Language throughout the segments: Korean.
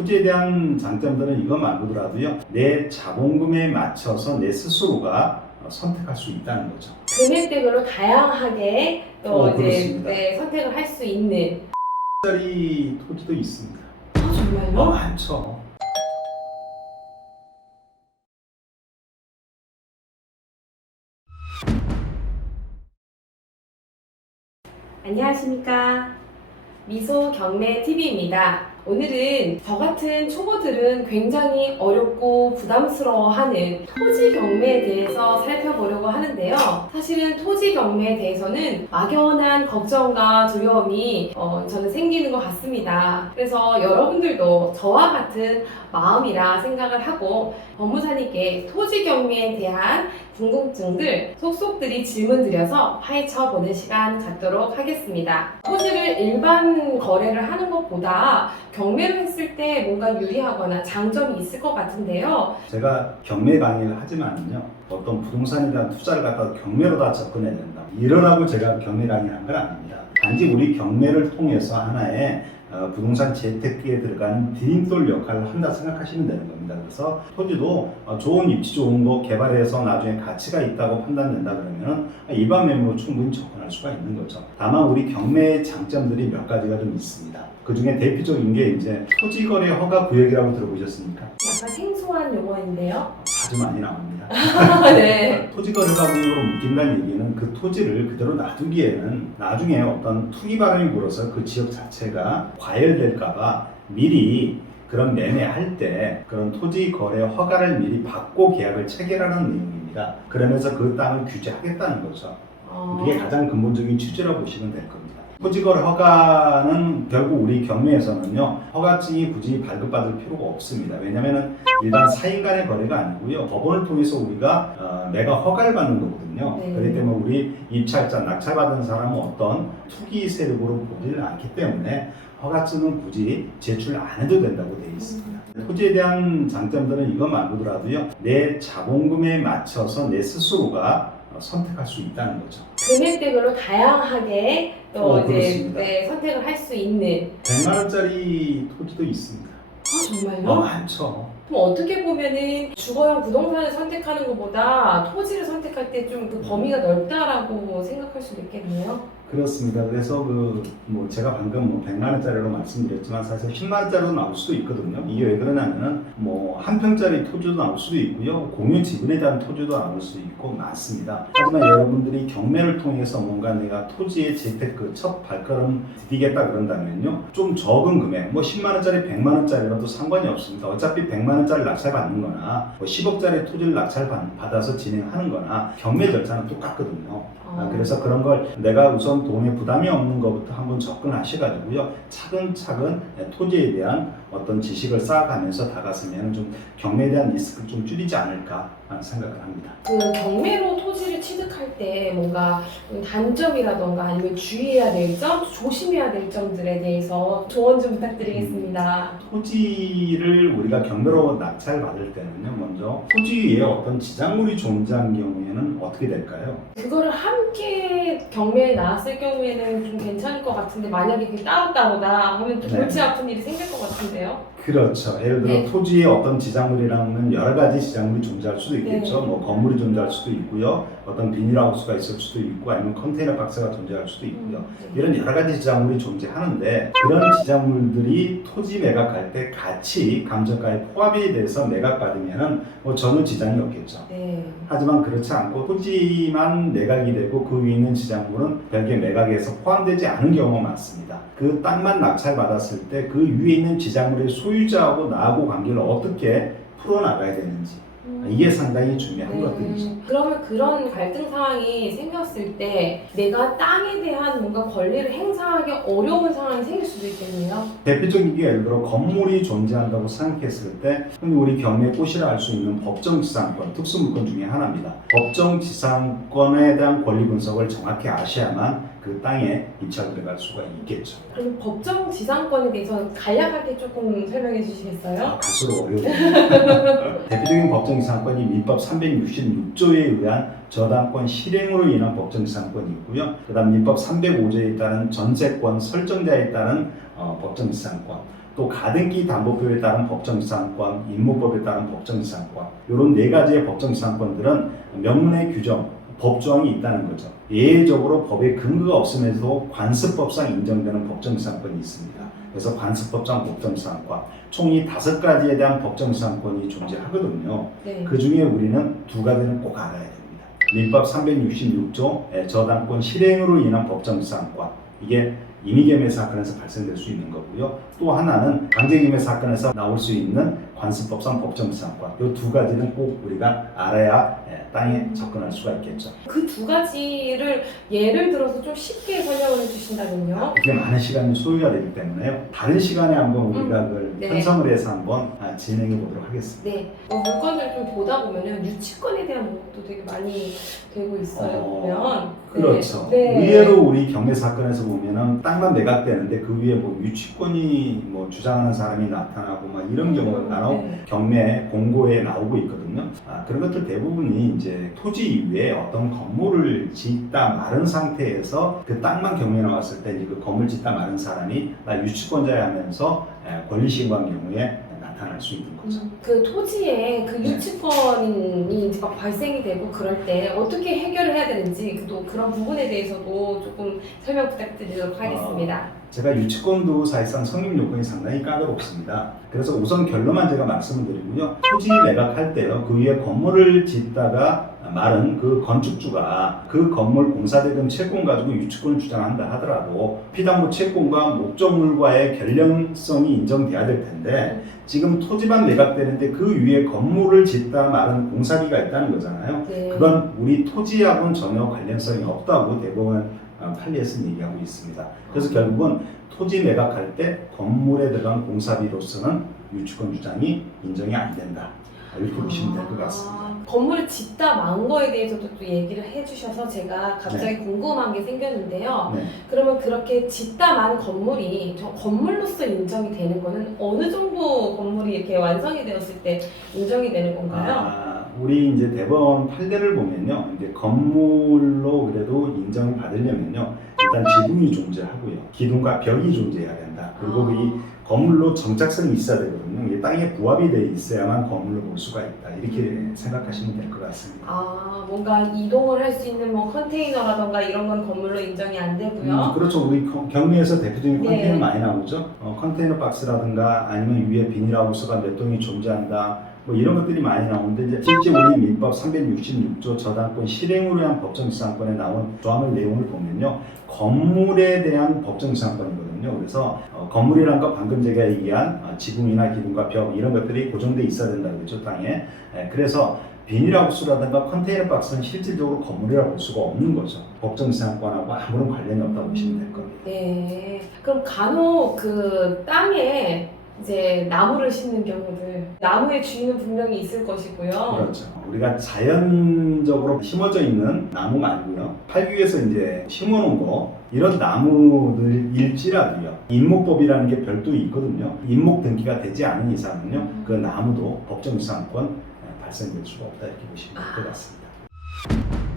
토지에 대한 장점들은 이거 말고더라도요. 내 자본금에 맞춰서 내 스스로가 어, 선택할 수 있다는 거죠. 금액대별로 다양하게 또 어, 이제 그렇습니다. 네, 선택을 할 수 있는. 짜리 토지도 있습니다. 아 정말요? 어, 많죠. 안녕하십니까. 미소 경매 TV입니다. 오늘은 저 같은 초보들은 굉장히 어렵고 부담스러워하는 토지 경매에 대해서 살펴보려고 하는데요. 사실은 토지 경매에 대해서는 막연한 걱정과 두려움이 어, 저는 생기는 것 같습니다. 그래서 여러분들도 저와 같은 마음이라 생각을 하고 법무사님께 토지 경매에 대한 궁금증들 속속들이 질문 드려서 파헤쳐 보는 시간 갖도록 하겠습니다. 토지를 일반 거래를 하는 것보다 경매를 했을 때 뭔가 유리하거나 장점이 있을 것 같은데요. 제가 경매 강의를 하지만요. 어떤 부동산에 대한 투자를 갖다 경매로 다 접근해야 된다. 이러라고 제가 경매 강의를 한 건 아닙니다. 단지 우리 경매를 통해서 하나의 어, 부동산 재테크에 들어가는 디딤돌 역할을 한다 생각하시면 되는 겁니다. 그래서 토지도 어, 좋은 입지 좋은 거 개발해서 나중에 가치가 있다고 판단된다 그러면 일반 매물로 충분히 접근할 수가 있는 거죠. 다만 우리 경매의 장점들이 몇 가지가 좀 있습니다. 그 중에 대표적인 게 이제 토지 거래 허가 구역이라고 들어보셨습니까? 약간 생소한 용어인데요. 아주 많이 나옵니다. 네. 토지 거래가 구역으로 묶인다는 얘기는 그 토지를 그대로 놔두기에는 나중에 어떤 투기 바람이 불어서 그 지역 자체가 과열될까봐 미리 그런 매매할 때 그런 토지 거래 허가를 미리 받고 계약을 체결하는 내용입니다. 그러면서 그 땅을 규제하겠다는 거죠. 어, 이게 가장 근본적인 취지라고 보시면 될 겁니다. 토지거래 허가는 결국 우리 경매에서는요 허가증이 굳이 발급받을 필요가 없습니다. 왜냐하면 일반 사인 간의 거래가 아니고요 법원을 통해서 우리가 어, 내가 허가를 받는 거거든요. 네. 그렇기 때문에 우리 입찰자 낙찰받은 사람은 어떤 투기 세력으로 보지를 않기 때문에 허가증은 굳이 제출 안 해도 된다고 되어 있습니다. 토지에 대한 장점들은 이거 말고더라도요 내 자본금에 맞춰서 내 스스로가 어, 선택할 수 있다는 거죠. 금액대별로 다양하게 또 어, 이제. 네, 선택을 할 수 있는. 100만 원짜리 토지도 있습니다. 아 정말요? 어, 많죠. 그럼 어떻게 보면은 주거용 부동산을 선택하는 것보다 토지를 선택할 때 좀 그 범위가 넓다라고 생각할 수도 있겠네요. 그렇습니다. 그래서 그 뭐 제가 방금 뭐 100만 원짜리로 말씀드렸지만 사실 10만 원짜리로 나올 수도 있거든요. 이게 왜 그러냐면은 뭐 한 평짜리 토지도 나올 수도 있고요. 공유 지분에 대한 토지도 나올 수 있고 많습니다. 하지만 여러분들이 경매를 통해서 뭔가 내가 토지의 재테크 첫 발걸음 디디겠다 그런다면요. 좀 적은 금액 뭐 10만 원짜리 100만 원짜리라도 상관이 없습니다. 어차피 100만 원짜리 낙찰 받는 거나 뭐 10억짜리 토지를 낙찰 받- 받아서 진행하는 거나 경매 절차는 똑같거든요. 아, 어, 그래서 그런 걸 내가 우선 돈에 부담이 없는 것부터 한번 접근하셔가지고요 차근차근 토지에 대한 어떤 지식을 쌓아가면서 다가서면 좀 경매에 대한 리스크를 좀 줄이지 않을까 하는 생각을 합니다. 그 경매로 토지를 취득할 때 뭔가 단점이라던가 아니면 주의해야 될 점, 조심해야 될 점들에 대해서 조언 좀 부탁드리겠습니다. 토지를 우리가 경매로 낙찰 받을 때는요 먼저 토지에 어떤 지장물이 존재한 경우에는 어떻게 될까요? 그거를 함께 경매에 나왔을 경우에는 좀 괜찮을 것 같은데 만약에 그게 따로따로다 하면 또 네. 골치 아픈 일이 생길 것 같은데요. 그렇죠. 예를 들어 네. 토지에 어떤 지장물이라면 여러 가지 지장물이 존재할 수도 있겠죠. 네. 뭐 건물이 존재할 수도 있고요. 어떤 비닐하우스가 있을 수도 있고 아니면 컨테이너 박스가 존재할 수도 있고요. 음. 이런 여러 가지 지장물이 존재하는데 그런 지장물들이 토지 매각할 때 같이 감정가에 포함이 돼서 매각받으면은 뭐 전혀 지장이 없겠죠. 네. 하지만 그렇지 않고 토지만 매각이 되고 그 위에 있는 지장물은 별개 매각에서 포함되지 않은 경우가 많습니다. 그 땅만 낙찰받았을 때 그 위에 있는 지장물의 소유자하고 나하고 관계를 어떻게 풀어나가야 되는지 음. 이게 상당히 중요한 네. 것들이죠. 그러면 그런 갈등 상황이 생겼을 때 내가 땅에 대한 뭔가 권리를 행사하기 어려운 상황이 생길 수도 있겠네요. 대표적인 게 예를 들어 건물이 존재한다고 생각했을 때 우리 경매 꽃이라 할 수 있는 법정지상권, 특수물권 중에 하나입니다. 법정지상권에 대한 권리 분석을 정확히 아셔야만 그 땅에 입찰 들어갈 수가 있겠죠. 그럼 법정 지상권에 대해서 간략하게 조금 설명해 주시겠어요? 갈수록 어려워요. 대표적인 법정 지상권이 민법 366조에 의한 저당권 실행으로 인한 법정 지상권이 있고요. 그다음 민법 305조에 따른 전세권 설정자에 따른 어, 법정 지상권. 또또 가등기 담보법에 따른 법정지상권, 임무법에 따른 법정지상권 이런 네 가지의 법정지상권들은 명문의 규정, 법조항이 있다는 거죠. 예외적으로 법에 근거가 없음에도 관습법상 인정되는 법정지상권이 있습니다. 그래서 관습법상 법정지상권, 총이 다섯 가지에 대한 법정지상권이 존재하거든요. 네. 그 중에 우리는 두 가지는 꼭 알아야 됩니다. 민법 366조 저당권 실행으로 인한 법정지상권 이게 임의계매 사건에서 발생될 수 있는 거고요. 또 하나는 강제기매 사건에서 나올 수 있는 관습법상 법정지상권 이두 가지는 꼭 우리가 알아야 예, 땅에 접근할 수가 있겠죠. 그 두 가지를 예를 들어서 좀 쉽게 설명을 해주신다면요. 이게 많은 시간이 소요가 되기 때문에요. 다른 시간에 한번 우리가 그걸 네. 편성을 해서 한번 아, 진행해 보도록 하겠습니다. 네, 어, 물건들 좀 보다 보면은 유치권에 대한 것도 되게 많이 되고 있어요. 어, 보면 그렇죠. 네. 의외로 우리 경매 사건에서 보면은 땅만 매각되는데 그 위에 뭐 유치권이 뭐 주장하는 사람이 나타나고 막 이런 경우가 간혹 네. 경매 공고에 나오고 있거든요. 아, 그런 것들 대부분이 이제 토지 위에 어떤 건물을 짓다 마른 상태에서 그 땅만 경매 나왔을 때 그 건물 짓다 마른 사람이 나 유치권자야 하면서 에, 권리 신고한 경우에 나타날 수 있는 거죠. 음, 그 토지에 그 네. 유치권이 이제 막 발생이 되고 그럴 때 어떻게 해결을 해야 되는지 또 그런 부분에 대해서도 조금 설명 부탁드리도록 하겠습니다. 제가 유치권도 사실상 성립 요건이 상당히 까다롭습니다. 그래서 우선 결론만 제가 말씀을 드리고요. 토지 매각할 때요. 그 위에 건물을 짓다가 말은 그 건축주가 그 건물 공사대금 채권 가지고 유치권을 주장한다 하더라도 피담보 채권과 목적물과의 결령성이 인정돼야 될 텐데 지금 토지만 매각되는데 그 위에 건물을 짓다 말은 공사비가 있다는 거잖아요. 네. 그건 우리 토지하고는 전혀 관련성이 없다고 대법원 어, 판례에서 얘기하고 있습니다. 그래서 결국은 토지 매각할 때 건물에 들어간 공사비로서는 유치권 주장이 인정이 안 된다. 이렇게 보시면 될 것 같습니다. 아, 건물을 짓다 만 거에 대해서도 또 얘기를 해주셔서 제가 갑자기 궁금한 게 생겼는데요. 네. 그러면 그렇게 짓다 만 건물이 저 건물로서 인정이 되는 거는 어느 정도 건물이 이렇게 완성이 되었을 때 인정이 되는 건가요? 아, 우리 이제 대법원 판례를 보면요. 이제 건물로 그래도 인정을 받으려면요. 일단 지붕이 존재하고요. 기둥과 벽이 존재해야 된다. 그리고 아. 이 건물로 정착성이 있어야 되거든요. 땅에 부합이 돼 있어야만 건물로 볼 수가 있다. 이렇게 생각하시면 될 것 같습니다. 아, 뭔가 이동을 할 수 있는 뭐 컨테이너라던가 이런 건 건물로 인정이 안 되고요. 음, 그렇죠. 우리 거- 경매에서 대표적인 네. 컨테이너 많이 나오죠. 어, 컨테이너 박스라든가 아니면 위에 비닐하우스가 몇 동이 존재한다. 뭐 이런 것들이 많이 나오는데 이제 실제 우리 민법 366조 저당권 실행으로 한 법정지상권에 나온 조항을 내용을 보면요. 건물에 대한 법정지상권이거든요. 그래서 어, 건물이란 거 방금 제가 얘기한 어, 지붕이나 기둥과 벽 이런 것들이 고정돼 있어야 된다고 그랬죠 땅에. 예, 그래서 비닐하우스라든가 컨테이너 박스는 실질적으로 건물이라고 볼 수가 없는 거죠. 법정지상권하고 아무런 관련이 없다고 보시면 될 겁니다. 네. 그럼 간혹 그 땅에 이제 나무를 심는 경우들 나무의 주인은 분명히 있을 것이고요. 그렇죠. 우리가 자연적으로 심어져 있는 나무 말고요. 팔기 위해서 이제 심어놓은 거 이런 나무들일지라도요. 인목법이라는 게 별도 있거든요. 인목 등기가 되지 않은 이상은요. 그 나무도 법정지상권 발생될 수가 없다 이렇게 보시면 될 것 같습니다.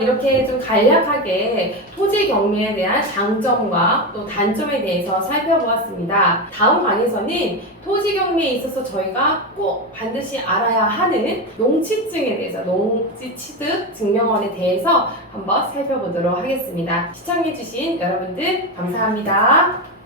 이렇게 좀 간략하게 토지 경매에 대한 장점과 또 단점에 대해서 살펴보았습니다. 다음 강에서는 토지 경매에 있어서 저희가 꼭 반드시 알아야 하는 농취증에 대해서 농지 취득 증명원에 대해서 한번 살펴보도록 하겠습니다. 시청해주신 여러분들 감사합니다.